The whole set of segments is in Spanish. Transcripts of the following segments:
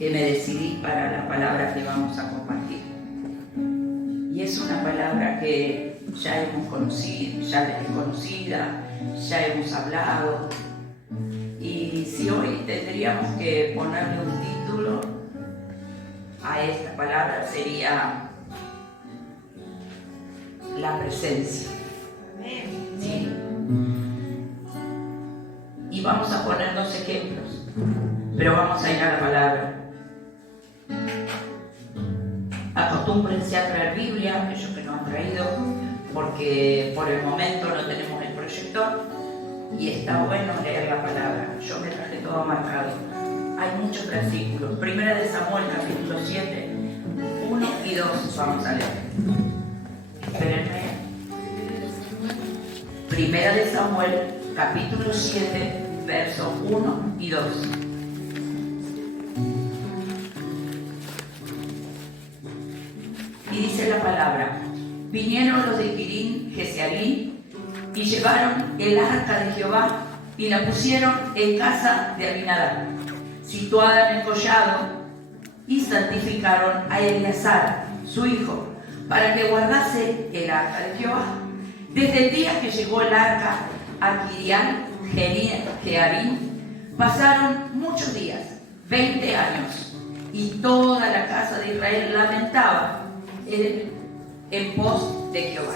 que me decidí para la palabra que vamos a compartir. Y es una palabra que ya hemos conocido, ya es conocida, ya hemos hablado. Y si hoy tendríamos que ponerle un título a esta palabra, sería la presencia. ¿Sí? Y vamos a poner dos ejemplos, pero vamos a ir a la palabra. Acostúmbrense a traer Biblia, aquellos que no han traído, porque por el momento no tenemos el proyector y está bueno leer la palabra. Yo me traje todo marcado. Hay muchos versículos. Primera de Samuel, capítulo 7, 1 y 2 vamos a leer. Espérenme. Primera de Samuel, capítulo 7, versos 1 y 2. Y dice la palabra: vinieron los de Quirín Jesearín y llevaron el arca de Jehová y la pusieron en casa de Abinadab, situada en el collado, y santificaron a Eleazar, su hijo, para que guardase el arca de Jehová. Desde el día que llegó el arca a Kiriat Jearim, pasaron muchos días, 20 años, y toda la casa de Israel lamentaba en pos de Jehová.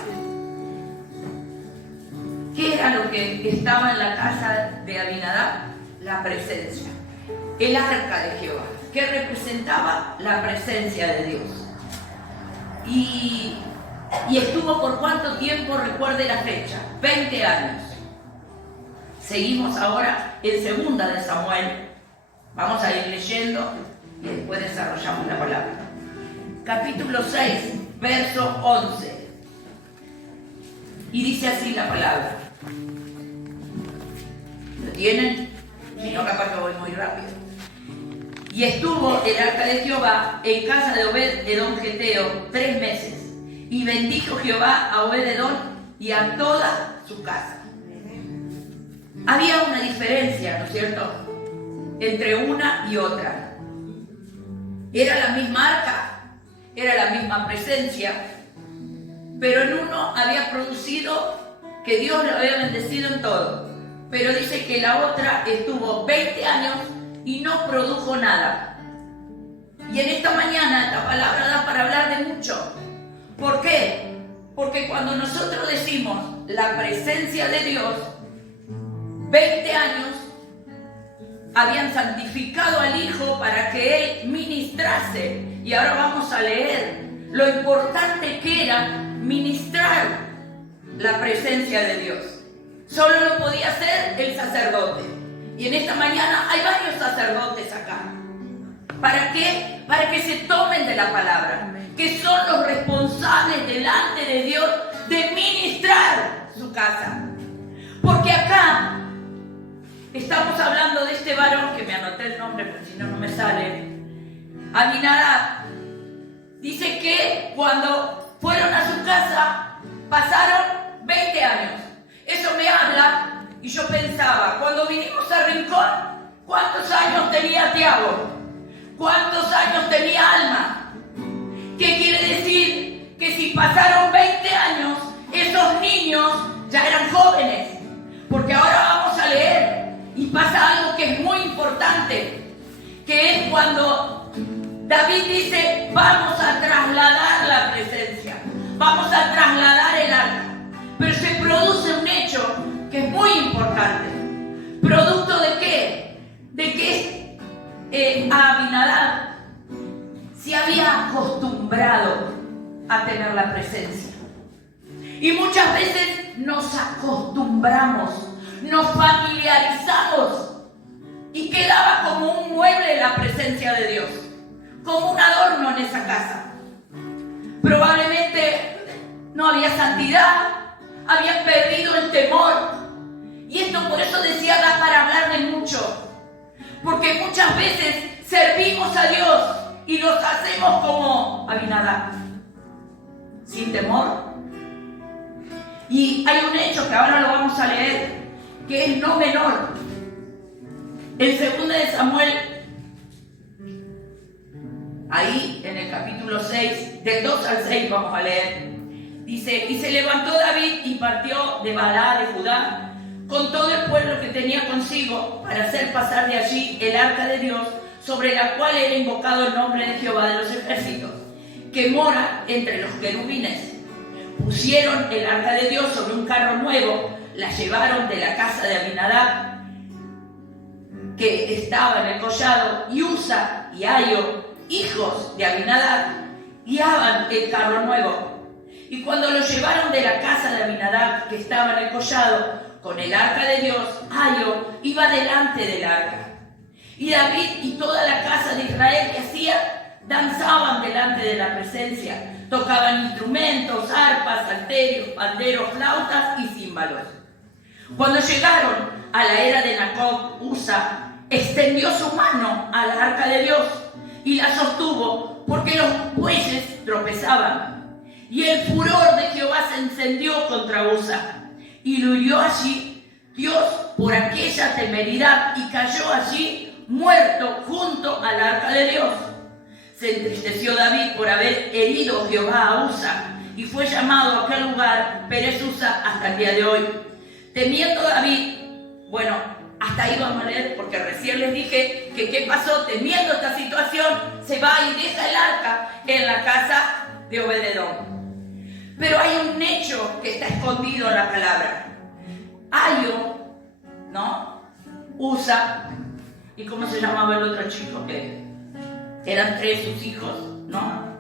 ¿Qué era lo que estaba en la casa de Abinadab? La presencia, el arca de Jehová, que representaba la presencia de Dios. Y estuvo por cuánto tiempo, recuerde la fecha, 20 años. Seguimos ahora en segunda de Samuel. Vamos a ir leyendo y después desarrollamos la palabra. Capítulo 6, verso 11. Y dice así la palabra. ¿Lo tienen? Si no, capaz que voy muy rápido. Y estuvo el arca de Jehová en casa de Obed-edom Geteo 3 meses. Y bendijo Jehová a Obed-edom y a toda su casa. Había una diferencia, ¿no es cierto?, entre una y otra. Era la misma arca, era la misma presencia, pero en uno había producido que Dios lo había bendecido en todo. Pero dice que la otra estuvo 20 años y no produjo nada. Y en esta mañana esta palabra da para hablar de mucho. ¿Por qué? Porque cuando nosotros decimos la presencia de Dios, 20 años habían santificado al Hijo para que Él ministrase. Y ahora vamos a leer lo importante que era ministrar la presencia de Dios. Solo lo podía hacer el sacerdote. Y en esta mañana hay varios sacerdotes acá. ¿Para qué? Para que se tomen de la palabra, que son los responsables delante de Dios de ministrar su casa. Porque acá estamos hablando de este varón, que me anoté el nombre, pero si no, no me sale, Abinadab. Dice que cuando fueron a su casa pasaron 20 años. Eso me habla, y yo pensaba, cuando vinimos a Rincón, ¿cuántos años tenía Tiago? ¿Cuántos años tenía Alma? ¿Qué quiere decir? Que si pasaron 20 años, esos niños ya eran jóvenes. Porque ahora vamos a leer, y pasa algo que es muy importante, que es cuando David dice: vamos a trasladar la presencia, vamos a trasladar el arca. Pero se produce un hecho que es muy importante. ¿Producto de qué? De que Abinadab se había acostumbrado a tener la presencia. Y muchas veces nos acostumbramos, nos familiarizamos, y quedaba como un mueble la presencia de Dios, como un adorno en esa casa. Probablemente no había santidad, habían perdido el temor. Y esto, por eso decía, da para hablar de mucho. Porque muchas veces servimos a Dios y los hacemos como Abinadab, sin temor. Y hay un hecho que ahora lo vamos a leer, que es no menor. En 2 de Samuel ahí en el capítulo 6, del 2 al 6 vamos a leer. Dice, y se levantó David y partió de Baalá de Judá con todo el pueblo que tenía consigo para hacer pasar de allí el arca de Dios, sobre la cual era invocado el nombre de Jehová de los ejércitos, que mora entre los querubines. Pusieron el arca de Dios sobre un carro nuevo, la llevaron de la casa de Abinadab, que estaba en el collado, y Usa y Aio, hijos de Abinadab, guiaban el carro nuevo. Y cuando lo llevaron de la casa de Abinadab, que estaba en el collado, con el arca de Dios, Aio iba delante del arca. Y David y toda la casa de Israel, que hacía, danzaban delante de la presencia, tocaban instrumentos, arpas, salterios, panderos, flautas y címbalos. Cuando llegaron a la era de Jacob, Usa extendió su mano a la arca de Dios y la sostuvo, porque los bueyes tropezaban. Y el furor de Jehová se encendió contra Usa, y lo hirió allí Dios por aquella temeridad, y cayó allí muerto junto al arca de Dios. Se entristeció David por haber herido Jehová a Usa, y fue llamado a aquel lugar Perez Usa hasta el día de hoy. Temiendo David, bueno, hasta ahí vamos a leer, porque recién les dije que qué pasó. Temiendo esta situación, se va y deja el arca en la casa de Obed-edom. Pero hay un hecho que está escondido en la palabra. Aio, ¿no? Usa, ¿y cómo se llamaba el otro chico? Que eran 3 sus hijos, ¿no?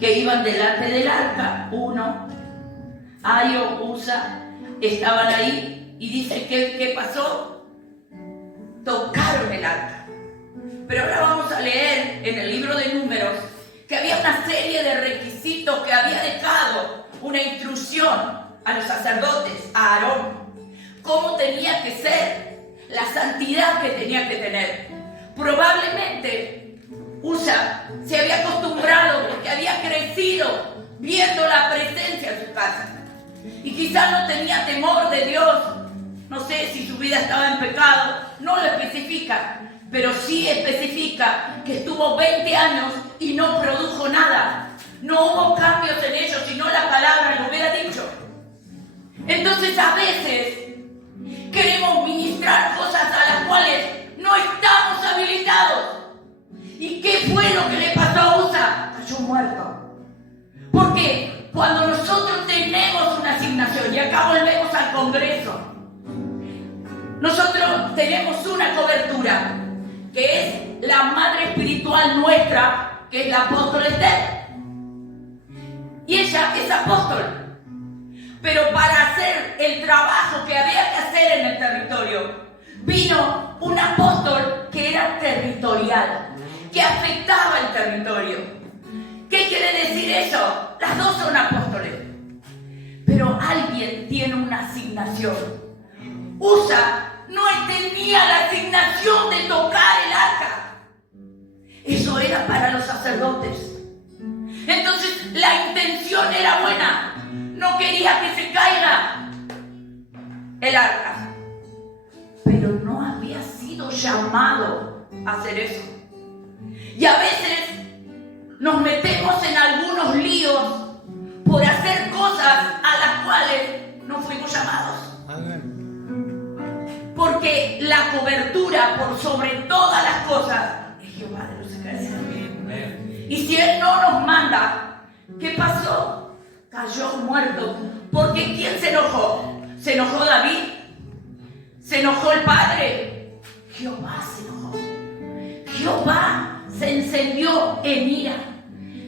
Que iban delante del arca. Uno, Aio, Usa, estaban ahí, y dice, ¿qué pasó? Tocaron el arca. Pero ahora vamos a leer en el libro de Números que había una serie de requisitos que había dejado una instrucción a los sacerdotes, a Aarón, cómo tenía que ser, la santidad que tenía que tener. Probablemente Usa se había acostumbrado, porque había crecido viendo la presencia en su casa, y quizás no tenía temor de Dios. No sé si su vida estaba en pecado, no lo especifica, pero sí especifica que estuvo 20 años y no produjo nada. No hubo cambios en ellos, sino la palabra lo hubiera dicho. Entonces a veces queremos ministrar cosas a las cuales no estamos habilitados. ¿Y qué fue lo que le pasó a Usa? Cayó muerto. Porque cuando nosotros tenemos una asignación, y acá volvemos al Congreso, nosotros tenemos una cobertura, que es la madre espiritual nuestra, que es la apóstol Esther. Y ella es apóstol. Pero para hacer el trabajo que había que hacer en el territorio, vino un apóstol que era territorial, que afectaba el territorio. ¿Qué quiere decir eso? Las dos son apóstoles. Pero alguien tiene una asignación. Usa no tenía la asignación de tocar el arca. Eso era para los sacerdotes. Entonces la intención era buena. No quería que se caiga el arca, pero no había sido llamado a hacer eso. Y a veces nos metemos en algunos líos por hacer cosas a las cuales no fuimos llamados. Porque la cobertura por sobre todas las cosas es Jehová de los ejércitos. Y si Él no nos manda, ¿qué pasó? Cayó muerto. Porque ¿quién se enojó? ¿Se enojó David? ¿Se enojó el padre? Jehová se enojó. Jehová se encendió en ira.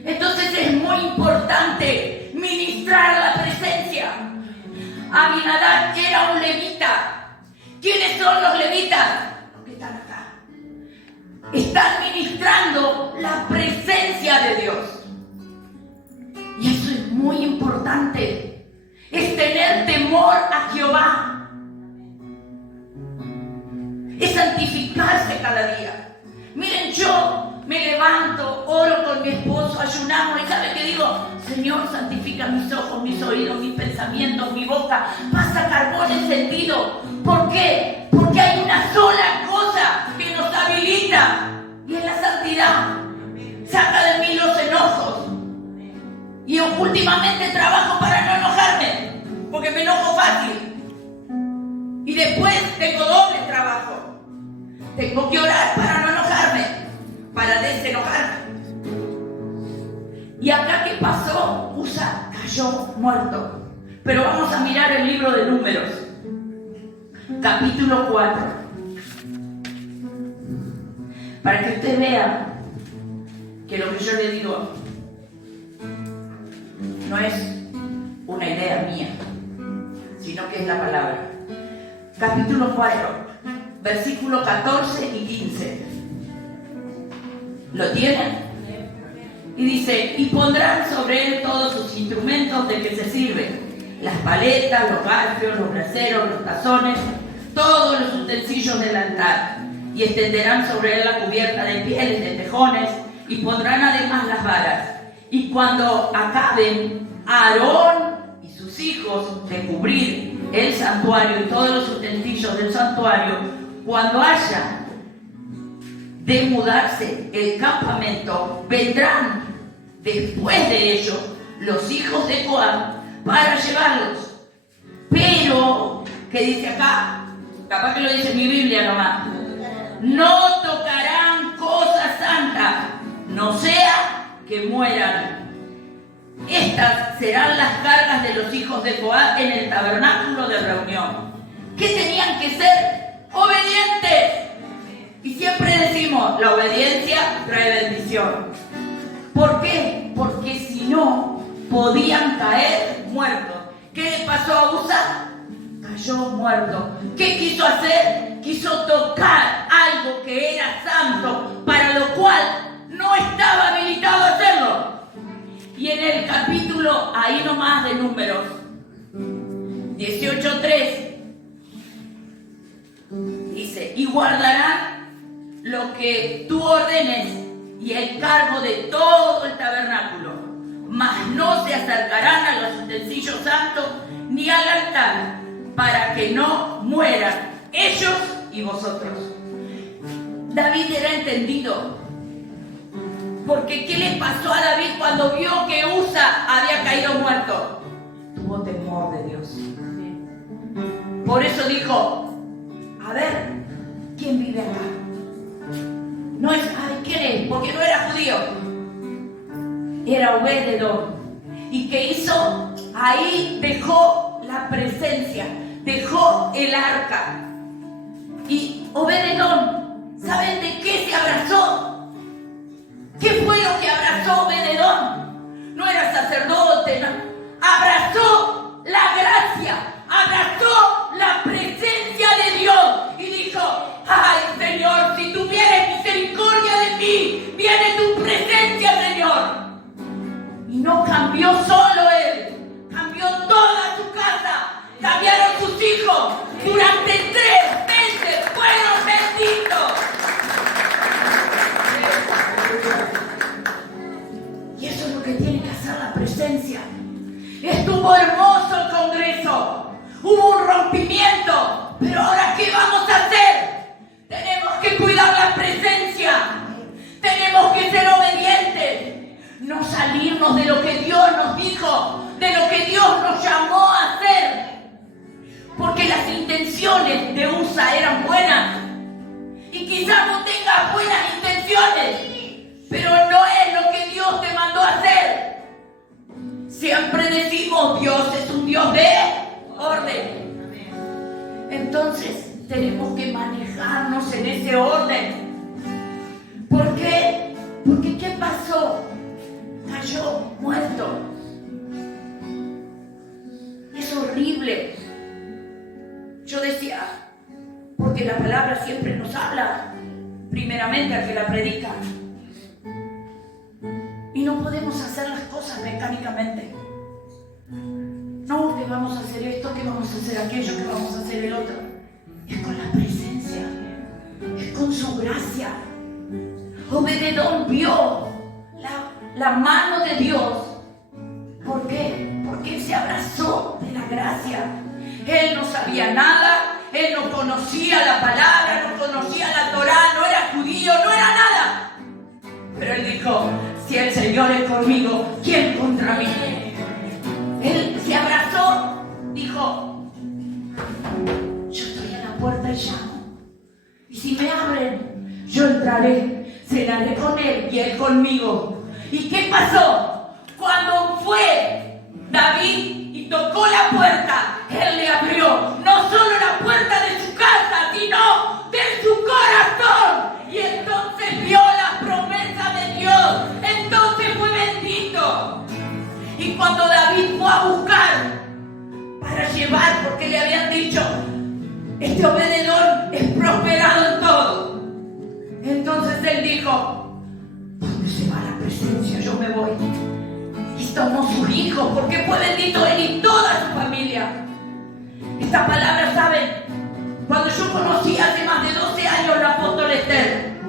Entonces es muy importante ministrar la presencia. Abinadab era un levita. ¿Quiénes son los levitas? Los que están acá. Están ministrando la presencia de Dios. Y eso es muy importante. Es tener temor a Jehová. Es santificarse cada día. Miren, yo me levanto, oro con mi esposo, ayunamos, y ¿sabe qué digo? Señor, santifica mis ojos, mis oídos, mis pensamientos, mi boca. Pasa carbón encendido. ¿Por qué? Porque hay una sola cosa que nos habilita, y es la santidad. últimamente trabajo para no enojarme, porque me enojo fácil. Y después tengo doble trabajo. Tengo que orar para no enojarme, para desenojarme. Y acá, ¿qué pasó? Usa cayó muerto. Pero vamos a mirar el libro de Números, capítulo 4, para que usted vea que lo que yo le digo no es una idea mía, sino que es la palabra. Capítulo 4, versículos 14 y 15. ¿Lo tienen? Y dice: y pondrán sobre él todos sus instrumentos de que se sirven, las paletas, los garfios, los braseros, los tazones, todos los utensilios del altar, y extenderán sobre él la cubierta de pieles de tejones, y pondrán además las varas. Y cuando acaben Aarón y sus hijos de cubrir el santuario y todos los utensilios del santuario, cuando haya de mudarse el campamento, vendrán después de ellos los hijos de Coat para llevarlos. Pero, ¿qué dice acá? Capaz que lo dice mi Biblia nomás. No tocarán cosas santas, no sea que mueran. Estas serán las cargas de los hijos de Coat en el tabernáculo de reunión. ¿Qué tenían que ser? Obedientes. Y siempre decimos, la obediencia trae bendición. ¿Por qué? Porque si no, podían caer muertos. ¿Qué le pasó a Usa? Cayó muerto. ¿Qué quiso hacer? Quiso tocar algo que era santo, para lo cual no estaba habilitado a hacerlo. Y en el capítulo, ahí nomás de Números 18:3, dice: y guardarán lo que tú ordenes y el cargo de todo el tabernáculo, mas no se acercarán a los utensilios santos ni al altar, para que no mueran ellos y vosotros. David era entendido, porque ¿qué le pasó a David cuando vio que Usa había caído muerto? Tuvo temor de Dios. Por eso dijo: a ver, ¿quién vive acá? No es, ay, ¿quién es? Porque no era judío. Era Obed-edom. ¿Y qué hizo? Ahí dejó la presencia, dejó el arca. Y Obed-edom, ¿saben de qué se abrazó? ¿Qué fue lo que abrazó Obed-edom? No era sacerdote, no. Abrazó la gracia, abrazó la presencia de Dios y dijo: ay, Señor, si tú tuvieres misericordia de mí, viene tu presencia, Señor. Y no cambió solo él, cambió toda su casa, cambiaron sus hijos. Durante 3 meses fueron benditos. Y eso es lo que tiene que hacer la presencia. Estuvo hermoso el congreso, hubo un rompimiento, pero ahora ¿qué vamos a hacer? Tenemos que cuidar la presencia, tenemos que ser obedientes, no salirnos de lo que Dios nos dijo, de lo que Dios nos llamó a hacer, porque las intenciones de Usa eran buenas, y quizás no tengas buenas intenciones, pero no es lo que Dios te mandó a hacer. Siempre decimos: Dios es un Dios de orden. Entonces tenemos que manejarnos en ese orden. ¿Por qué? Porque ¿qué pasó? Cayó muerto. Es horrible. Yo decía, porque la palabra siempre nos habla primeramente al que la predica. Y no podemos hacer las cosas mecánicamente. No, que vamos a hacer esto, que vamos a hacer aquello, que vamos a hacer el otro. Es con la presencia, es con su gracia. Obed-edom vio la mano de Dios. ¿Por qué? Porque él se abrazó de la gracia. Él no sabía nada, él no conocía la palabra, no conocía la Torá, no era judío, no era nada. Pero él dijo: si el Señor es conmigo, ¿quién contra mí? les llamo. Y si me abren, yo entraré, cenaré con él y él conmigo. ¿Y qué pasó? Cuando fue David y tocó la puerta, él le abrió no solo la puerta de su casa, sino de su corazón. Y entonces vio las promesas de Dios. Entonces fue bendito. Y cuando David fue a buscar para llevar, porque le habían dicho, este Obed-edom es prosperado en todo. Entonces él dijo, ¿dónde se va la presencia? Yo me voy. Y somos sus hijos, porque fue bendito él y toda su familia. Esta palabra, ¿saben? Cuando yo conocí hace más de 12 años la apóstol Esther,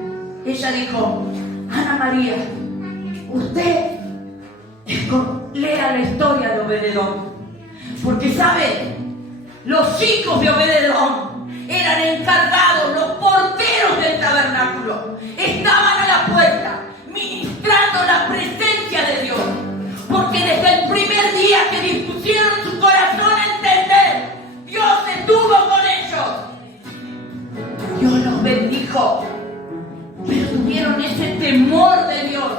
ella dijo, Ana María, usted lea la historia de Obed-edom. Porque, ¿saben? Los hijos de Obed-edom eran encargados, los porteros del tabernáculo. Estaban a la puerta, ministrando la presencia de Dios. Porque desde el primer día que dispusieron su corazón a entender, Dios estuvo con ellos. Dios los bendijo, pero tuvieron ese temor de Dios.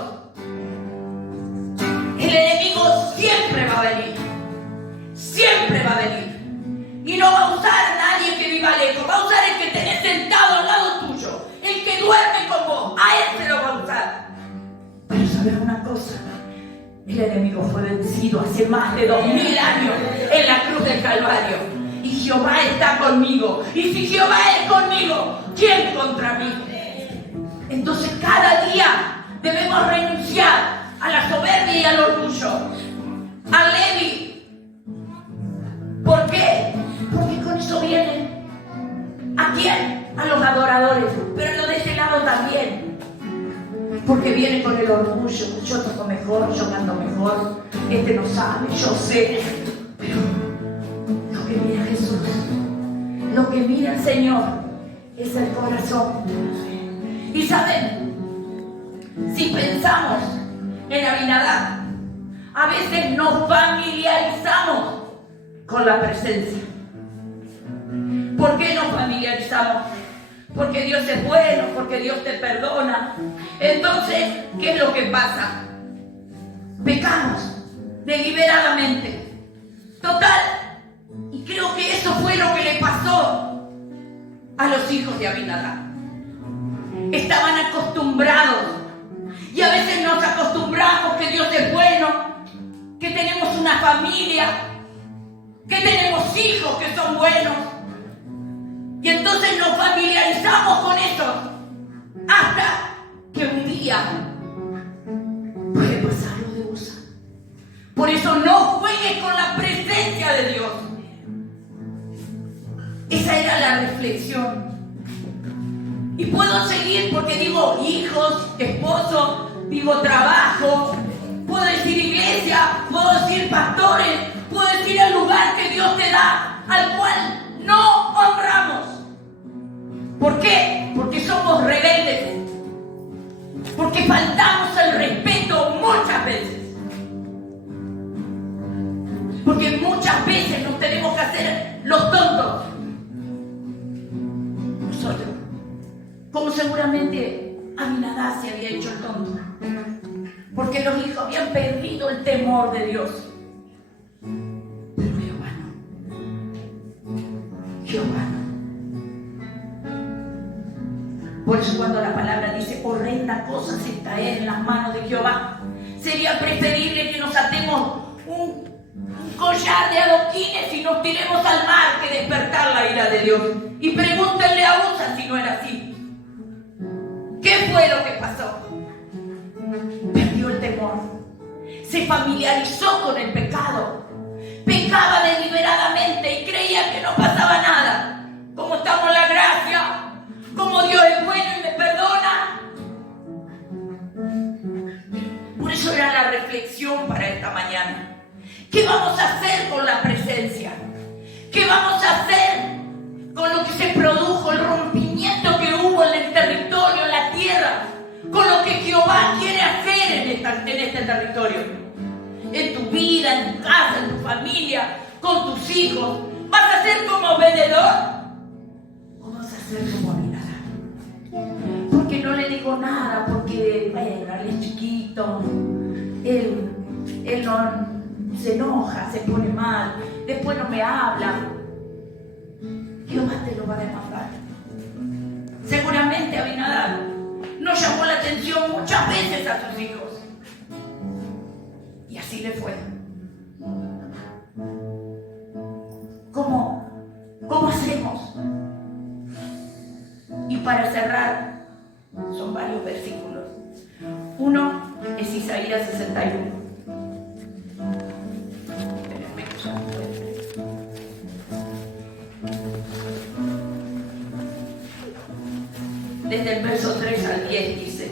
El enemigo siempre va a venir. Siempre va a venir. Y no va a usar a nadie que viva lejos. Va a usar el que tenés sentado al lado tuyo. El que duerme con vos. A ese lo va a usar. Pero ¿sabes una cosa? El enemigo fue vencido hace más de 2000 años en la cruz del Calvario. Y Jehová está conmigo. Y si Jehová es conmigo, ¿quién contra mí? Entonces cada día debemos renunciar a la soberbia y al orgullo. A Levi. ¿Por qué? Porque con eso vienen. ¿A quién? A los adoradores. Pero lo de ese lado también. Porque viene con el orgullo. Yo toco mejor, yo canto mejor. Este no sabe, yo sé. Pero lo que mira Jesús, lo que mira el Señor, es el corazón. Y saben, si pensamos en Abinadab, a veces nos familiarizamos con la presencia. ¿Por qué nos familiarizamos? Porque Dios es bueno, porque Dios te perdona. Entonces, ¿qué es lo que pasa? Pecamos deliberadamente. Total. Y creo que eso fue lo que le pasó a los hijos de Abinadab. Estaban acostumbrados. Y a veces nos acostumbramos que Dios es bueno, que tenemos una familia, que tenemos hijos que son buenos. Y entonces nos familiarizamos con eso. Hasta que un día puede pasar lo de Usa. Por eso no juegues con la presencia de Dios. Esa era la reflexión. Y puedo seguir porque digo hijos, esposo, digo trabajo, puedo decir iglesia, puedo decir pastores, puedo decir el lugar que Dios te da, al cual no honramos. ¿Por qué? Porque somos rebeldes. Porque faltamos el respeto muchas veces. Porque muchas veces nos tenemos que hacer los tontos. Nosotros. Como seguramente Abinadab se había hecho el tonto. Porque los hijos habían perdido el temor de Dios. Pero Jehová no. Jehová no. Por eso cuando la palabra dice horrenda cosa se cae en las manos de Jehová, sería preferible que nos atemos un collar de adoquines y nos tiremos al mar que despertar la ira de Dios. Y pregúntenle a Usa si no era así. ¿Qué fue lo que pasó? Perdió el temor. Se familiarizó con el pecado. Pecaba deliberadamente y creía que no pasaba nada. Como estamos en la gracia, como Dios es bueno y me perdona. Por eso era la reflexión para esta mañana. ¿Qué vamos a hacer con la presencia? ¿Qué vamos a hacer con lo que se produjo, el rompimiento que hubo en el territorio, en la tierra? Con lo que Jehová quiere hacer en este territorio. En tu vida, en tu casa, en tu familia, con tus hijos. ¿Vas a ser como Obed-edom? ¿O vas ser como mi nada. Porque no le digo nada, porque, bueno, él es chiquito, él no se enoja, se pone mal, después no me habla. Jehová te lo va a demandar. Seguramente Abinadab no llamó la atención muchas veces a sus hijos. Y así le fue. ¿Cómo hacemos? Y para cerrar, son varios versículos. Uno es Isaías 61. Desde el verso 3 al 10 dice: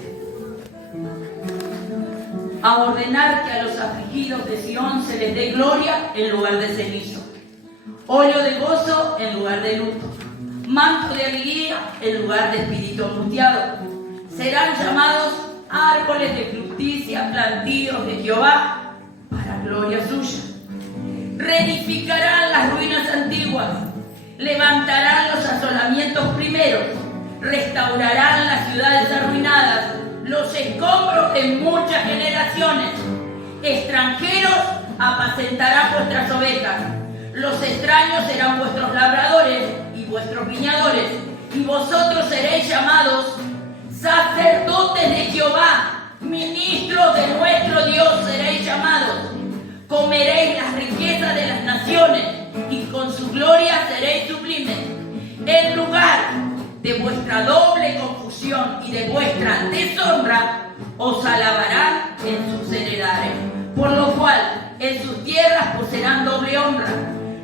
a ordenar que a los afligidos de Sión se les dé gloria en lugar de cenizo, óleo de gozo en lugar de luto, manto de alegría en lugar de espíritu angustiado. Serán llamados árboles de justicia, plantíos de Jehová, para gloria suya. Reedificarán las ruinas antiguas, levantarán los asolamientos primeros, restaurarán las ciudades arruinadas, los escombros de muchas generaciones. Extranjeros apacentarán vuestras ovejas, los extraños serán vuestros labradores y vuestros viñadores, y vosotros seréis llamados sacerdotes de Jehová, ministros de nuestro Dios seréis llamados. Comeréis las riquezas de las naciones, y con su gloria seréis sublimes. En lugar de vuestra doble confusión y de vuestra deshonra, os alabarán en sus heredades, por lo cual en sus tierras poseerán doble honra.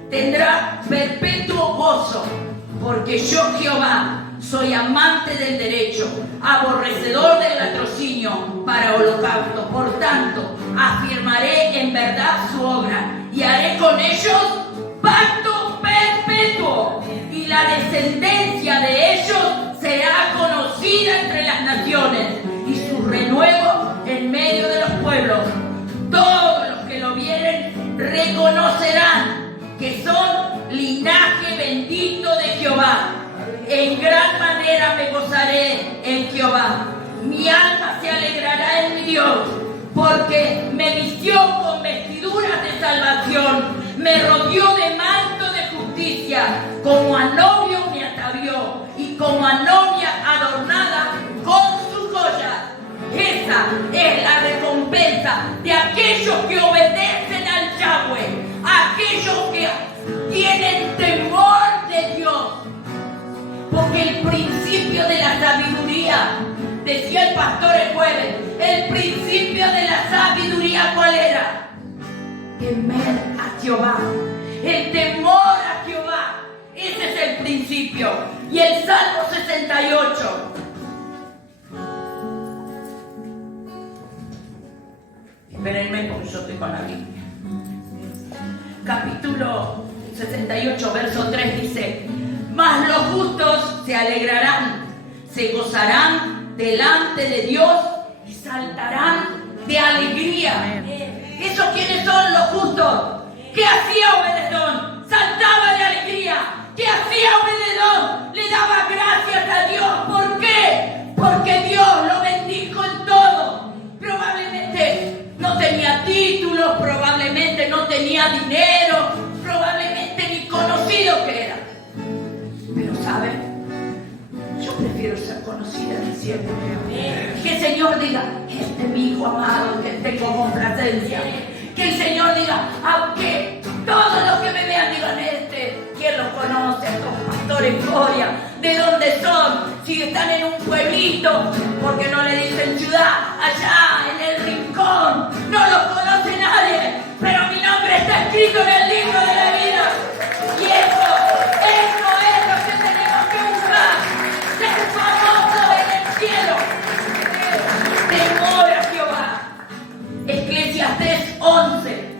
Tendrá perpetuo gozo, porque yo, Jehová, soy amante del derecho, aborrecedor del latrocinio para holocausto. Por tanto, afirmaré en verdad su obra y haré con ellos pacto perpetuo, y la descendencia de ellos será conocida entre las naciones, y su renuevo en medio de los pueblos. Todos los que lo vieren reconocerán que son linaje bendito de Jehová. En gran manera me gozaré en Jehová. Mi alma se alegrará en mi Dios, porque me vistió con vestiduras de salvación, me rodeó de manto de justicia, como a novio me atavió, y como a novia adornada con sus joyas. Esa es la recompensa de aquellos que obedecen al Yahweh, aquellos que tienen temor de Dios. Porque el principio de la sabiduría, decía el pastor el jueves, el principio de la sabiduría, ¿cuál era? Temer a Jehová, el temor a Jehová, ese es el principio. Y el Salmo 68, espérenme porque yo estoy con la Biblia. Capítulo 68, verso 3 dice: mas los justos se alegrarán, se gozarán delante de Dios y saltarán de alegría. ¿Esos quiénes son los justos? ¿Qué hacía Obededón? Saltaba de alegría. ¿Qué hacía Obededón? Le daba gracias a Dios. ¿Por qué? Porque Dios lo bendijo en todo. Probablemente no tenía títulos, probablemente no tenía dinero, probablemente ni conocido que era. Pero ¿saben? Yo prefiero ser conocida en el cielo. Que el Señor diga: este es mi hijo amado, que tengo complacencia. Que el Señor diga, aunque todos los que me vean digan: ¿quién los conoce? Estos pastores Gloria, ¿de dónde son? Si están en un pueblito, porque no le dicen ciudad, allá en el rincón, no los conoce nadie, pero mi nombre está escrito en el libro de la vida. Y eso es lo que tenemos que buscar, ser famosos en el cielo. Temor a Jehová. Eclesiastés 11,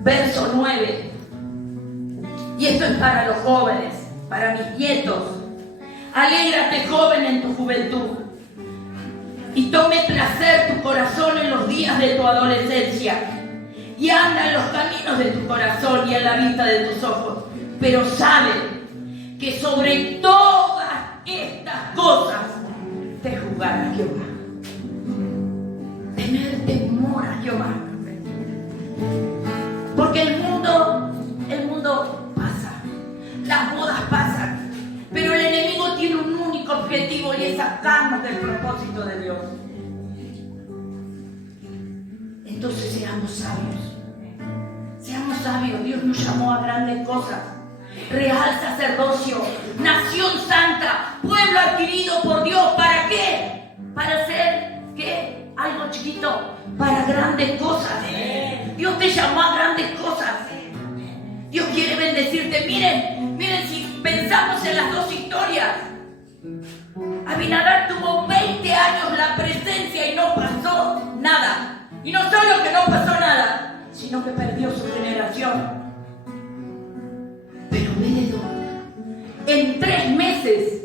verso 9. Y esto es para los jóvenes, para mis nietos. Alégrate, joven, en tu juventud, y tome placer tu corazón en los días de tu adolescencia, y anda en los caminos de tu corazón y en la vista de tus ojos, pero sabe que sobre todas estas cosas te juzgará Jehová. Tener temor a Jehová. Porque el mundo pasa, las bodas pasan, pero el enemigo tiene un único objetivo y es sacarnos del propósito de Dios. Entonces seamos sabios. Seamos sabios. Dios nos llamó a grandes cosas. Real sacerdocio, nación santa, pueblo adquirido por Dios. ¿Para qué? Para hacer, ¿qué? Algo chiquito, para grandes cosas. Dios te llamó a grandes cosas. Dios quiere bendecirte. Miren si pensamos en las dos historias. Abinadab tuvo 20 años la presencia y no pasó nada. Y no solo que no pasó nada, sino que perdió su generación. Pero Obed-Edom, en 3 meses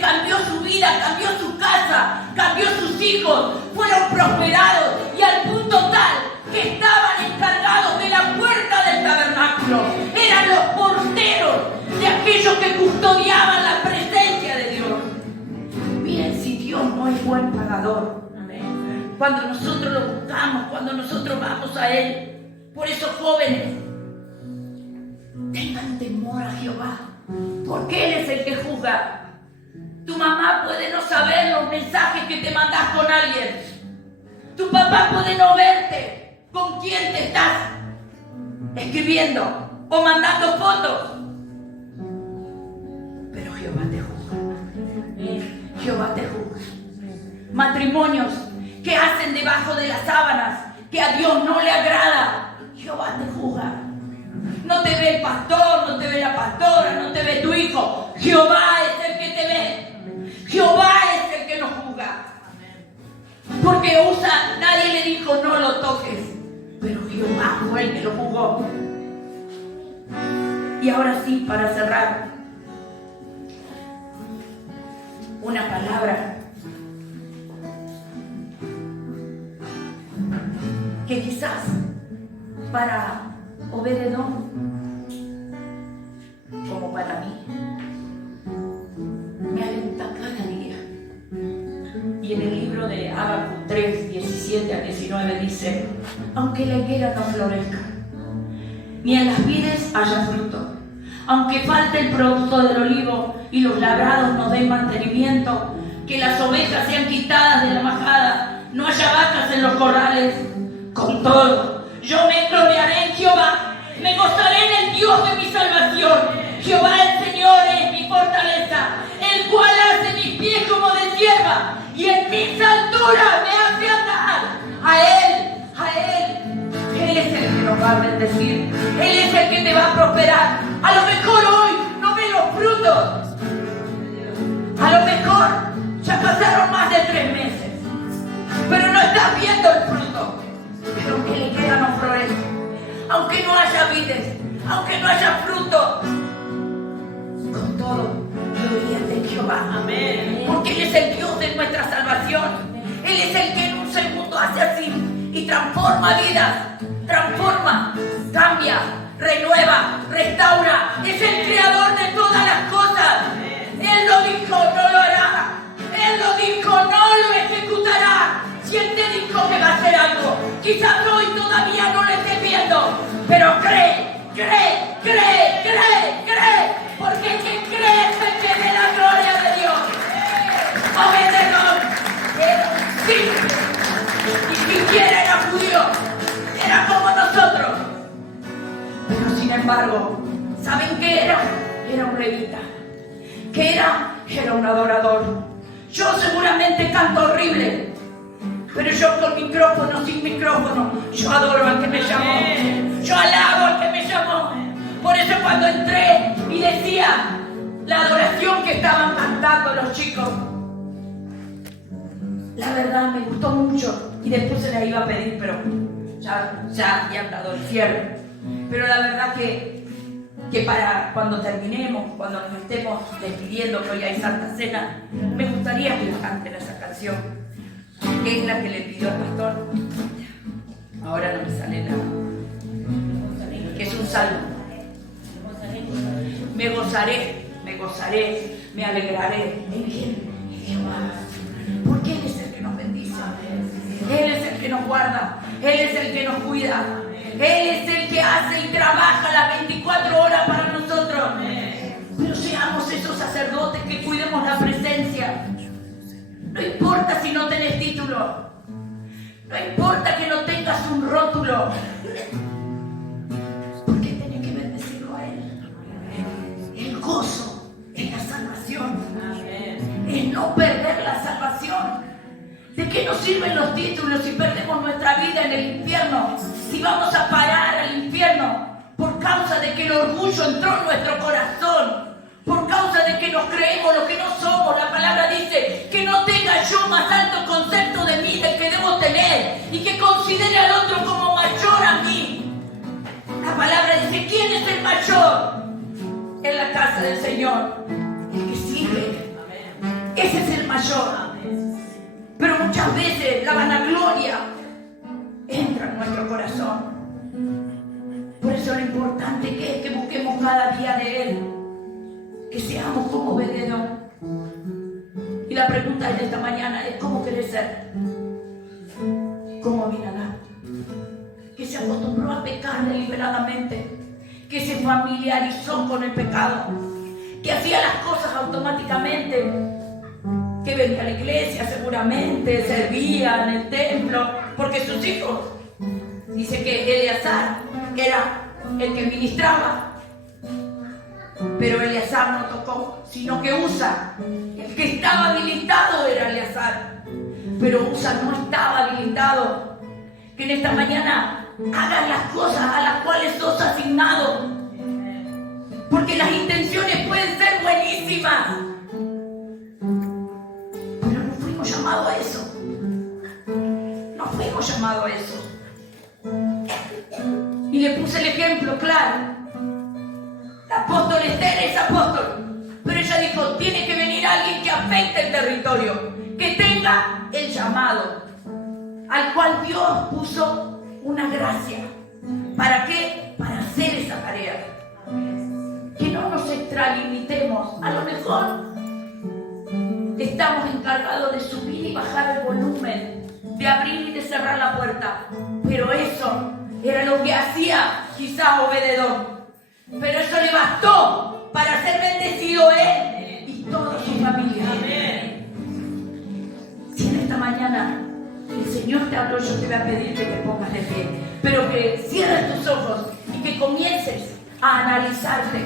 cambió su vida, cambió su casa, cambió sus hijos, fueron prosperados y al punto tal que estaban encargados de la puerta del tabernáculo. Eran los porteros de aquellos que custodiaban la presencia de Dios. Miren si Dios no es buen pagador. Cuando nosotros lo buscamos, cuando nosotros vamos a Él. Por eso, jóvenes, tengan temor a Jehová, porque Él es el que juzga. Tu mamá puede no saber los mensajes que te mandas con alguien. Tu papá puede no verte con quién te estás escribiendo o mandando fotos. Pero Jehová te juzga. Jehová te juzga. Matrimonios que hacen debajo de las sábanas, que a Dios no le agrada, Jehová te juzga. No te ve el pastor, no te ve la pastora, no te ve tu hijo. Jehová es el que te ve. Jehová es el que nos juzga. Porque nadie le dijo no lo toques, pero Jehová fue el que lo juzgó. Y ahora sí, para cerrar, una palabra que quizás para Obed-Edom, como para mí, me alenta cada día. Y en el libro de Habacuc 3, 17 al 19 dice: aunque la higuera no florezca, ni en las vides haya fruto, aunque falte el producto del olivo y los labrados no den mantenimiento, que las ovejas sean quitadas de la majada, no haya vacas en los corrales, con todo, yo me gloriaré en Jehová, me gozaré en el Dios de mi salvación. Jehová el Señor es mi fortaleza, el cual hace mis pies como de sierva, y en mis alturas me hace andar. Él es el que nos va a bendecir, Él es el que te va a prosperar. A lo mejor hoy no ves los frutos, a lo mejor ya pasaron más de 3 meses, pero no estás viendo el fruto. Pero aunque la higuera no florezca, aunque no haya vides, aunque no haya fruto, con todo, gloria en Jehová. Amén. Porque Él es el Dios de nuestra salvación. Él es el que en un segundo hace así y transforma vidas, transforma, cambia, renueva, restaura. Es el creador de todas las cosas. Él lo dijo, no lo hará. Él lo dijo, no lo ejecutará. Si Él te dijo que va a hacer algo, quizás hoy todavía no lo estés viendo, pero cree, porque el que cree es el que ve la gloria de Dios. Obed-Edom sí, ni siquiera era judío, era como nosotros, pero sin embargo, ¿saben qué era? Era un levita. ¿Qué era? Era un adorador. Yo seguramente canto horrible, pero yo con micrófono, sin micrófono, yo adoro al que me llamó. Yo alabo al que me llamó. Por eso cuando entré y decía la adoración que estaban cantando los chicos, la verdad me gustó mucho. Y después se la iba a pedir, pero ya han dado el cierre. Pero la verdad que para cuando terminemos, cuando nos estemos despidiendo, que hoy hay Santa Cena, me gustaría que canten esa canción, que es la que le pidió al pastor. Ahora no me sale nada. Que es un salmo. me alegraré. ¿En quién? En Jehová. Porque Él es el que nos bendice. Él es el que nos guarda. Él es el que nos cuida. Él es el que hace y trabaja las 24 horas para nosotros. Pero seamos esos sacerdotes que cuidemos la presencia. No importa si no tenés título. No importa que no tengas un rótulo. Porque tenés que bendecirlo a Él. El gozo es la salvación. Es no perder la salvación. ¿De qué nos sirven los títulos si perdemos nuestra vida en el infierno? Si vamos a parar al infierno por causa de que el orgullo entró en nuestro corazón, por causa de que nos creemos lo que no somos. La palabra dice que no tenga yo más alto concepto de mí del que debo tener y que considere al otro como mayor a mí. La palabra dice, ¿quién es el mayor en la casa del Señor? El que sirve. Ese es el mayor. Pero muchas veces la vanagloria entra en nuestro corazón. Por eso lo importante que es que busquemos cada día de Él, que seamos como Obed-Edom. Y la pregunta de esta mañana es: ¿cómo querés ser? Como Aminadab, que se acostumbró a pecar deliberadamente, que se familiarizó con el pecado, que hacía las cosas automáticamente, que venía a la iglesia seguramente, servía en el templo, porque sus hijos, dice que Eleazar era el que ministraba, pero Eleazar no tocó, sino que Usa, el que estaba habilitado era Eleazar, pero Usa no estaba habilitado. Que en esta mañana hagas las cosas a las cuales sos asignado, porque las intenciones pueden ser buenísimas, pero no fuimos llamados a eso. No fuimos llamados a eso. Y le puse el ejemplo claro. La apóstol Esther es apóstol, pero ella dijo: tiene que venir alguien que afecte el territorio, que tenga el llamado, al cual Dios puso una gracia. ¿Para qué? Para hacer esa tarea. Que no nos extralimitemos. A lo mejor estamos encargados de subir y bajar el volumen, de abrir y de cerrar la puerta, pero eso era lo que hacía quizá Obed-Edom. Pero eso le bastó para ser bendecido él y toda su familia. Si en esta mañana el Señor te habló, yo te voy a pedir que te pongas de pie, pero que cierres tus ojos y que comiences a analizarte